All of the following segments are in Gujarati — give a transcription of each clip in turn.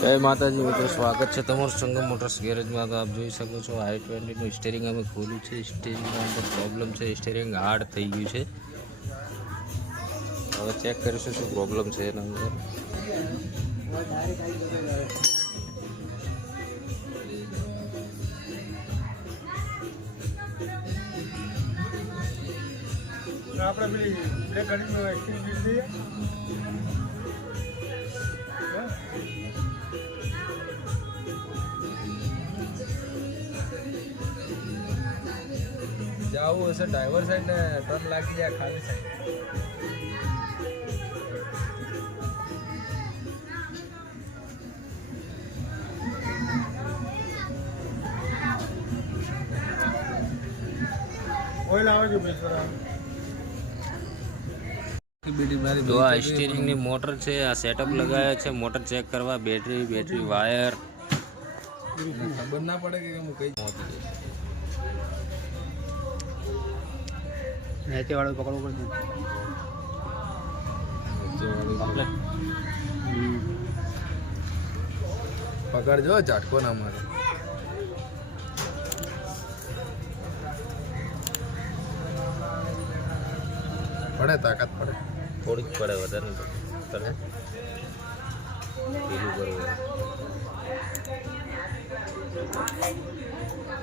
જય માતાજી મિત્રો, સ્વાગત છે તમારું સંગમ મોટર્સ ગેરેજમાં। તો આપ જોઈ શકો છો i20નું સ્ટીરિંગ અમે ખોલ્યું છે। સ્ટીરિંગમાં અંદર પ્રોબ્લેમ છે, સ્ટીરિંગ હાર્ડ થઈ ગયું છે। હવે ચેક કરીશું શું પ્રોબ્લેમ છે એના અંદર। આપણે પેલી બ્રેક ગાડીમાં એક્ટિવ કરી દઈએ। જાવું હશે ડ્રાઈવર સાઈડ ને ટર્ન લાગી જાય ખાલી સાઈડ। ઓઇલ આવે છે બેસરા। તો આ સ્ટીરિંગની મોટર છે, આ સેટઅપ લગાવ્યા છે મોટર ચેક કરવા। બેટરી વાયર ખબર ના પડે કે હું કઈ નીચે વાળું પકડવું પડશે। પકડજો, ઝાટકો ના મારે। પડે તાકાત પડે, થોડીક પડે, વધારે નહીં પડે। પેલું કરવું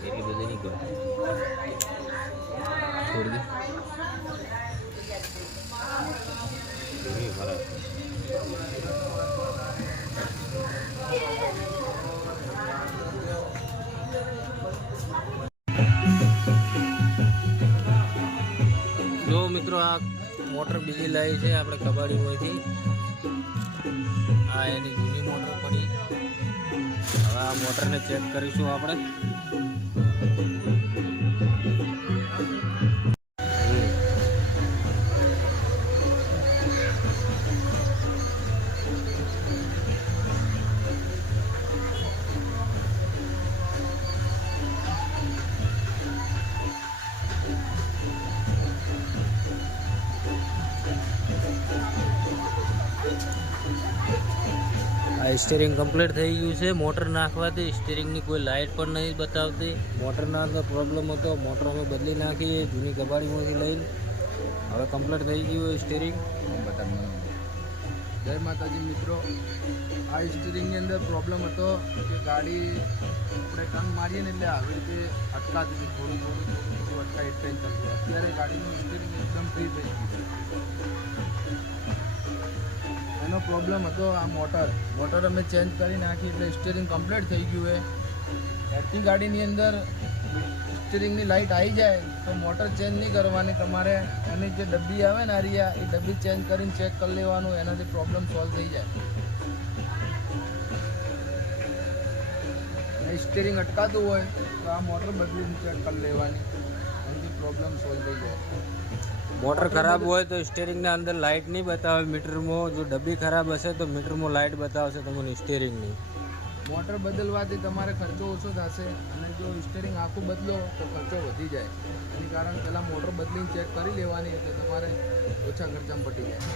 એટલી બધી નહીં પડે, થોડી ખરાબ। જો મિત્રો, આ મોટર બીજી લાવી છે આપણે કબાડીમાંથી। આ એની જૂની મોટર પડી। હવે આ મોટરને ચેક કરીશું આપણે। આ સ્ટીરિંગ કમ્પ્લીટ થઈ ગયું છે। મોટર નાખવાથી સ્ટીરિંગની કોઈ લાઇટ પણ નહીં બતાવતી। મોટરના અંદર પ્રોબ્લેમ હતો, મોટર અમે બદલી નાખી જૂની કબાડીમાંથી લઈને। હવે કમ્પ્લીટ થઈ ગયું સ્ટીરિંગ। જય માતાજી મિત્રો, આ સ્ટીરિંગની અંદર પ્રોબ્લેમ હતો કે ગાડી આપણે ટર્ન મારીએ ને એટલે આવી રીતે અટકાતી હતી, થોડું અટકાય એટલે ચાલતું। અત્યારે ગાડીનું સ્ટીરિંગ એકદમ ફ્રી થઈ ગયું। એનો પ્રોબ્લેમ હતો આ મોટર અમે ચેન્જ કરી નાખી એટલે સ્ટીરિંગ કમ્પ્લીટ થઈ ગયું છે। એરથી ગાડીની અંદર સ્ટીરિંગની લાઇટ આવી જાય તો મોટર ચેન્જ નહીં કરવાની, તમારે એની જે ડબ્બી આવે ને આરિયા એ ડબ્બી ચેન્જ કરીને ચેક કરી લેવાનું, એનાથી પ્રોબ્લેમ સોલ્વ થઈ જાય। સ્ટીરિંગ અટકાતું હોય તો આ મોટર બદલીને ચેક કરી લેવાની, એનાથી પ્રોબ્લેમ સોલ્વ થઈ જાય। મોટર ખરાબ હોય તો સ્ટીરિંગના અંદર લાઇટ નહીં બતાવે મીટરમાં। જો ડબ્બી ખરાબ હશે તો મીટરમાં લાઇટ બતાવશે તમને સ્ટીરિંગની। મોટર બદલવાથી તમારે ખર્ચો ઓછો થશે, અને જો સ્ટીરિંગ આખું બદલો તો ખર્ચો વધી જાય। એની કારણ પહેલાં મોટર બદલીને ચેક કરી લેવાની, એટલે તમારે ઓછા ખર્ચામાં પટી જાય।